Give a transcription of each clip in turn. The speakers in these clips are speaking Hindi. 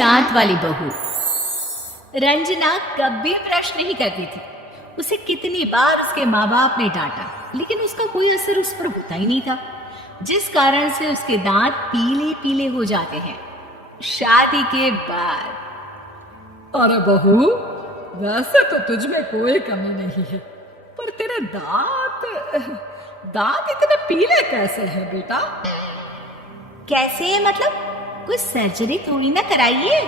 दांत वाली बहू। रंजना कभी ब्रश नहीं करती थी। उसे कितनी बार उसके माँ बाप ने डांटा, लेकिन उसका कोई असर उस पर होता ही नहीं था, जिस कारण से उसके दांत पीले पीले हो जाते हैं। शादी के बाद अरे बहू, वैसे तो तुझ में कोई कमी नहीं है, पर तेरे दांत इतने पीले कैसे हैं बेटा? कैसे मतलब? कोई सर्जरी थोड़ी ना कराइए।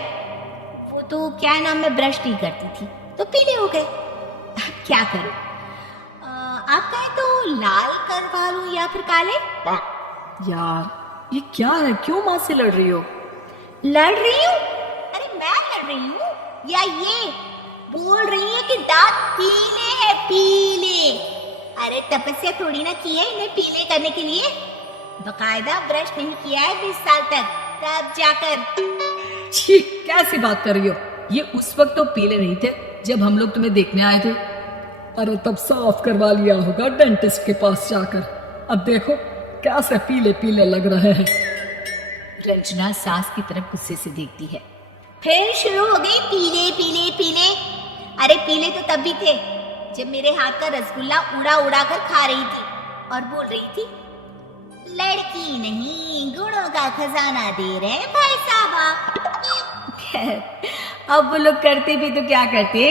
वो तो क्या नाम, मैं ब्रश नहीं करती थी तो पीले हो गए। क्या करूं? आप कहें तो लाल करवा लूं या फिर काले? यार ये क्या है, क्यों माँ से लड़ रही हो? लड़ रही हूँ? अरे मैं लड़ रही हूँ या ये बोल रही है कि दांत पीले हैं, पीले। अरे तपस्या थोड़ी ना की है इन्हें पीले करने के लिए। बकायदा ब्रश नहीं किया है 20 साल तक, तब जाकर। छी, कैसी बात कर रही हो? ये उस वक्त तो पीले नहीं थे जब हम लोग तुम्हें देखने आए थे। अरे तब साफ करवा लिया होगा डेंटिस्ट के पास जाकर। अब देखो कैसे पीले पीले लग रहे हैं। रंजना सास की तरफ गुस्से से देखती है। फिर शुरू हो गई पीले पीले पीले। अरे पीले तो तब भी थे जब मेरे हाथ का रसगुल्ला उड़ा उड़ा कर खा रही थी और बोल रही थी, लड़की नहीं गुणों का खजाना दे रहे हैं भाई साहब। खैर, अब वो लोग करते भी तो क्या करते,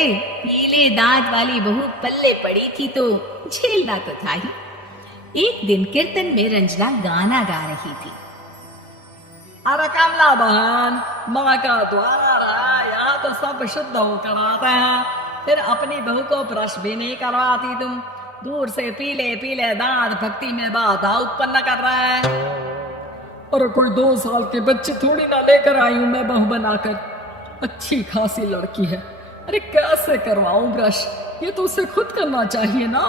पीले दांत वाली बहू पल्ले पड़ी थी तो झेलना तो था ही। एक दिन कीर्तन में रंजना गाना गा रही थी। अरे कमला बहन, माँ का द्वार है, यहाँ तो सब शुद्ध होकर आते हैं, फिर अपनी बहू को ब्रश भी नहीं करवाती तुम। दूर से पीले पीले दांत भक्ति में बाधा उत्पन्न कर रहा है। और कोई 2 साल के बच्चे थोड़ी ना लेकर आई हूं मैं बहू बनाकर। अच्छी खासी लड़की है, अरे कैसे करवाऊं ब्रश? ये तो उसे खुद करना चाहिए ना।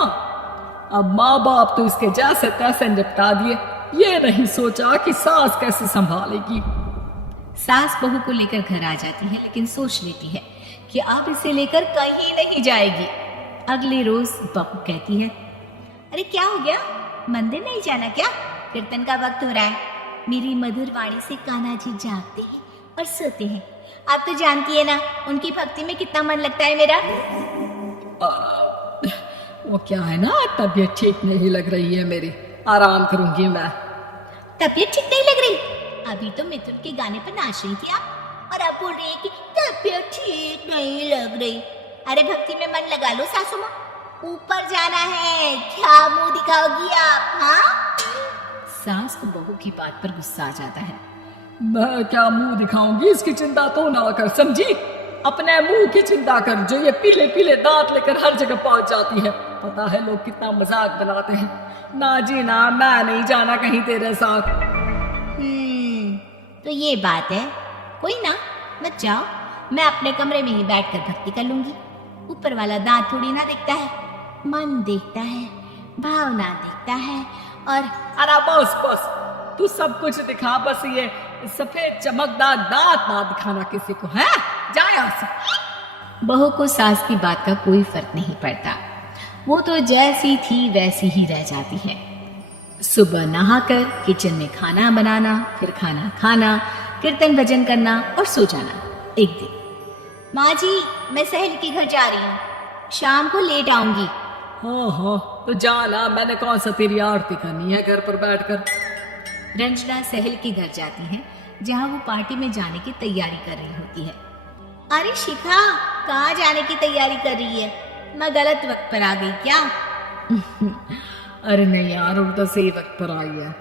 अब माँ बाप तो इसके जैसे तैसे निपटा दिए, ये नहीं सोचा कि सास कैसे संभालेगी। सास बहू को लेकर घर आ जाती है, लेकिन सोच लेती है कि अब इसे लेकर कहीं नहीं जाएगी। अगले रोज बहू कहती है, अरे क्या हो गया, मंदिर नहीं जाना क्या? कीर्तन का वक्त हो रहा है। मेरी मधुर वाणी से कान्हा जी जागते हैं और सोते हैं। आप तो जानती है ना उनकी भक्ति में कितना मन लगता है मेरा। वो क्या है ना, तबीयत ठीक नहीं लग रही है मेरी, आराम करूंगी मैं। तबीयत ठीक नहीं लग रही? अभी तो मिथुन के गाने पर नाच रही थी आप, और आप बोल रही है कि तबीयत ठीक नहीं लग रही। अरे भक्ति में मन लगा लो सासू माँ, ऊपर जाना है, क्या मुंह दिखाओगी आप? हाँ? सास को बहू की बात पर गुस्सा आ जाता है। मैं क्या मुंह दिखाऊंगी, इसकी चिंता तो ना कर, समझी? अपने मुंह की चिंता कर, जो ये पीले पीले दांत लेकर हर जगह पहुंच जाती है। पता है लोग कितना मजाक बनाते हैं। ना जी ना, मैं नहीं जाना कहीं तेरे साथ। तो ये बात है, कोई ना, मत जाओ, मैं अपने कमरे में ही बैठकर भक्ति कर लूंगी। ऊपर वाला दांत थोड़ी ना देखता है, मन देखता है, भावना देखता है। और अरे बस बस, तू सब कुछ दिखा, बस ये सफेद चमकदार दांत ना दिखाना किसी को, है? जा यहाँ से। बहू को सास की बात का कोई फर्क नहीं पड़ता, वो तो जैसी थी वैसी ही रह जाती है। सुबह नहाकर किचन में खाना बनाना, फिर खाना खाना, कीर्तन भजन करना और सो जाना। एक दिन, माँ जी मैं सहेली के घर जा रही हूँ, शाम को लेट आऊंगी। हाँ, तो जाना, मैंने कौन सा तेरी आरती करनी है घर पर बैठकर। रंजना सहेल के घर जाती है, जहाँ वो पार्टी में जाने की तैयारी कर रही होती है। अरे शिखा, कहाँ जाने की तैयारी कर रही है? मैं गलत वक्त पर आ गई क्या? अरे नहीं यार, उल्टा सही वक्त पर आई है।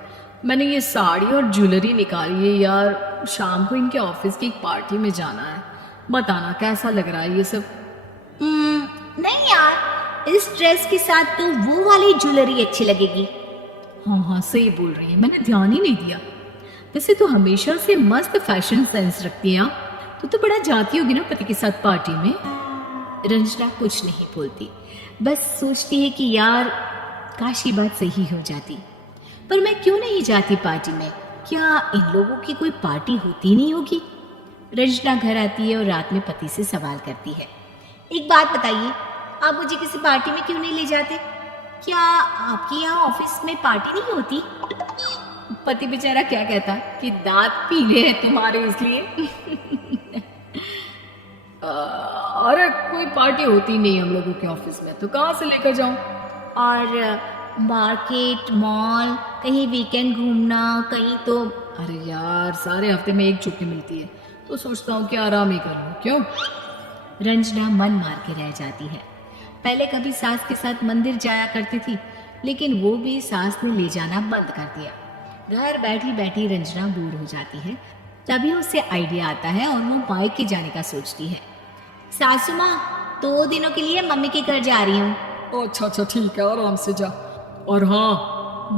मैंने ये साड़ी और ज्वेलरी निकाली है यार, शाम को इनके ऑफिस की एक पार्टी में जाना है। बताना कैसा लग रहा है ये सब? नहीं यार, इस ड्रेस के साथ तो वो वाली ज्वेलरी अच्छी लगेगी। हाँ, सही बोल रही है, मैंने ध्यान ही नहीं दिया। वैसे तो हमेशा से मस्त फैशन सेंस रखती है। तो बड़ा जाती होगी ना पति के साथ पार्टी में। रंजना कुछ नहीं बोलती, बस सोचती है कि यार काश ये बात सही हो जाती, पर मैं क्यों नहीं जाती पार्टी में? क्या इन लोगों की कोई पार्टी होती नहीं होगी? रंजना घर आती है और रात में पति से सवाल करती है, एक बात बताइए, आप मुझे किसी पार्टी में क्यों नहीं ले जाते? क्या आपके यहाँ ऑफिस में पार्टी नहीं होती? पति बेचारा क्या कहता कि दांत पीले हैं तुम्हारे इसलिए। अरे कोई पार्टी होती नहीं हम लोगों के ऑफिस में, तो कहाँ से लेकर जाऊं? और मार्केट, मॉल, कहीं वीकेंड घूमना, कहीं तो। अरे यार, सारे हफ्ते में एक छुट्टी मिलती है, तो सोचता हूँ कि आराम ही कर लूँ। क्यों? रंजना मन मार के रह जाती है। पहले कभी सास के साथ मंदिर जाया करती थी, लेकिन वो भी सास ने ले जाना बंद कर दिया। घर बैठी बैठी रंजना बोर हो जाती है। तभी उसे आइडिया आता है और वो मायके जाने का सोचती है। सासू माँ, 2 दिनों के लिए मम्मी के घर जा रही हूँ। अच्छा अच्छा, ठीक है, आराम से जा। और हाँ,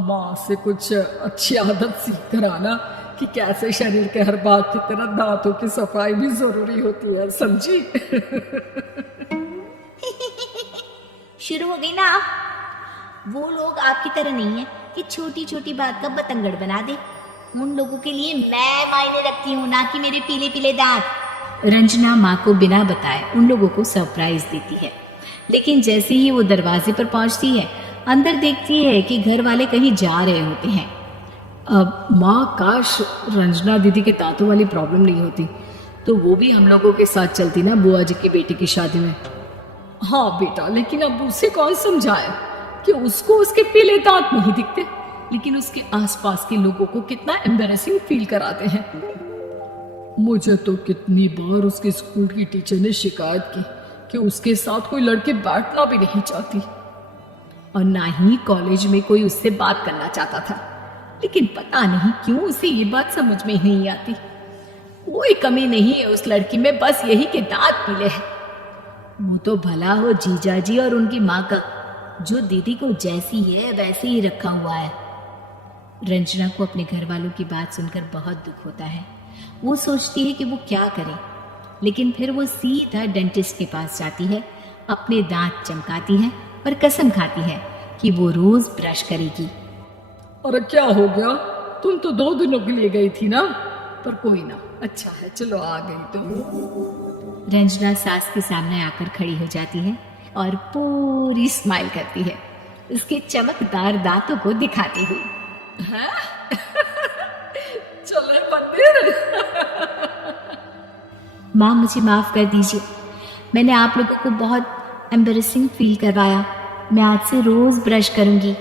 माँ से कुछ अच्छी आदत सीख कर आना कि कैसे शरीर के हर भाग की तरह दांतों की सफाई भी जरूरी होती है, समझी? शुरू हो गई ना आप। वो लोग आपकी तरह नहीं है कि छोटी छोटी बात का बतंगड़ बना दे। उन लोगों के लिए मैं मायने रखती हूँ, ना कि मेरे पीले पीले दांत। रंजना माँ को बिना बताए उन लोगों को सरप्राइज देती है, लेकिन जैसे ही वो दरवाजे पर पहुंचती है, अंदर देखती है कि घर वाले कहीं जा रहे होते हैं। अब माँ, काश रंजना दीदी के दांतों वाली प्रॉब्लम नहीं होती, तो वो भी हम लोगों के साथ चलती ना बुआ जी की बेटी की शादी में। हाँ बेटा, लेकिन अब उसे कौन समझाए कि उसको उसके पीले दांत नहीं दिखते, लेकिन उसके आसपास के लोगों को कितना एम्बैरेसिंग फील कराते हैं। मुझे तो कितनी बार उसके स्कूल की टीचर ने शिकायत की कि उसके साथ कोई लड़की बैठना भी नहीं चाहती, और ना ही कॉलेज में कोई उससे बात करना चाहता था। लेकिन पता नहीं क्यों उसे ये बात समझ में नहीं आती। कोई कमी नहीं है उस लड़की में, बस यही कि दांत पीले हैं। वो तो भला हो जीजा जी और उनकी माँ का, जो दीदी को जैसी है वैसे ही रखा हुआ है। रंजना को अपने घर वालों की बात सुनकर बहुत दुख होता है। वो सोचती है कि वो क्या करे, लेकिन फिर वो सीधा डेंटिस्ट के पास जाती है, अपने दांत चमकाती है और कसम खाती है कि वो रोज ब्रश करेगी। अरे क्या हो गया? तुम तो 2 दिनों के लिए गई थी ना, पर कोई ना, अच्छा है, चलो आ गई तो। रंजना सास के सामने आकर खड़ी हो जाती है और पूरी स्माइल करती है, उसके चमकदार दांतों को दिखाती हुई। चले मंदिर। माँ, मुझे माफ कर दीजिए, मैंने आप लोगों को बहुत एम्बैरेसिंग फील करवाया। मैं आज से रोज ब्रश करूंगी।